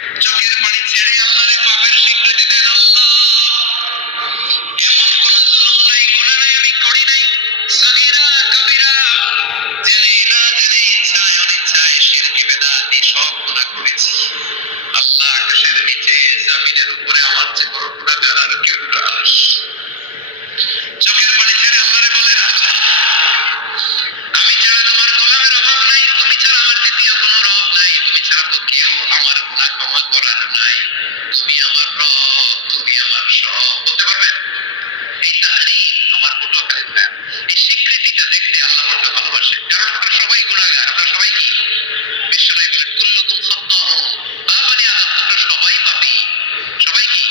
চোখের পানি ছেড়ে আল্লাহরে পাপের স্বীকৃতি দেন। আল্লাহ, এমন কোন জুলুম নাই, গুনাহ নাই আমি করি নাই, সগীরা কবিরা, জেনে না জেনে, ইচ্ছায় অনিচ্ছায়, শিরকি বেদাতি সব গুনাহ করেছি। আল্লাহ, আকাশের নিচে জমিনের উপরে আমার চেয়ে বড় গুনাহগার আর কেউ নাই। চোখের পানি ছেড়ে আল্লাহরে বলেন, আল্লাহ, আমি ছাড়া তোমার গোলামের অভাব নাই, তুমি ছাড়া আমার দ্বিতীয় কোনো রব নাই, তুমি ছাড়া তো কেউ আমার গুনাহ ক্ষমা করার নাই, তুমি আমার রব, তুমি আমার সব। বলতে পারবেন? এই তাহরিক আমার পটুয়াখালীর গান, এই স্বীকৃতিটা দেখতে আল্লাহ বড্ড ভালোবাসে। কারণ আমরা সবাই গুনাহগার, আমরা সবাই কি? বিশ্বনবী বলেন, কুল্লুকুম খাত্তাউন, বানি আদম, তোমরা সবাই পাপী। সবাই কি?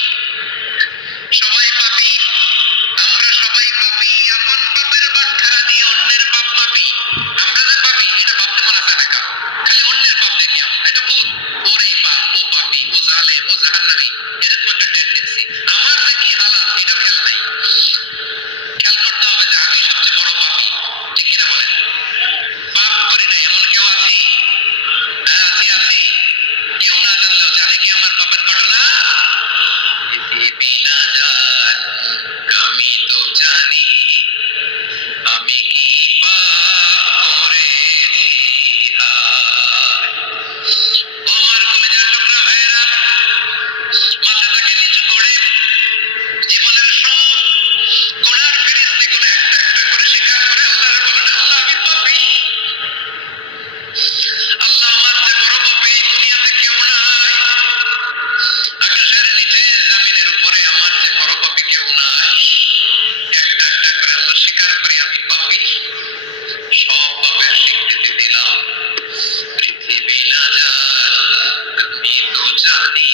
সবাই পাপী। আমরা সবাই পাপী। আপন পাপের বাটখারা দিয়ে অন্যের পাপ মাপি। আমরা যে পাপী এটা ভাবতে মনে চায় না কারো। খালি অন্যের পাপ দেখি আমরা। এটা ভুল। ওর এই পাপ, ও পাপী, ও জালেম, ও জাহান্নামী, এরকম একটা টেন্ডেন্সি। আমার যে কি হালাত এটার খেয়াল নাই। খেয়াল করতে হবে যে আমি সবচেয়ে বড় পাপী। ঠিক কিনা বলেন? পাপ করি না এমন কেউ আছি? হ্যাঁ, আছি। কেউ না জানলেও জানে কি আমার পাপের ঘটনা? পৃথিবী না জান, আমি তো জানি আমি কি পাপ করেছি। হায়, ও আমার কলিজার টুকরা ভাইয়েরা, মাথাটাকে নিচু করে জীবনের সব গুনার ফেরেশতাগুলো একটা একটা করে স্বীকার করে আল্লাহরে বলেন, আল্লাহ, আমি পাপী। আল্লাহ, আমার চেয়ে বড় পাপী এই দুনিয়াতে কেউ নাই। আকাশের নিচে জমিনের উপরে আমার চেয়ে বড় পাপী কেউ নাই। একটা একটা করে আল্লাহ স্বীকার করি আমি পাপী। সব পাপের স্বীকৃতি দিলাম। পৃথিবী না জান, আমি তো জানি।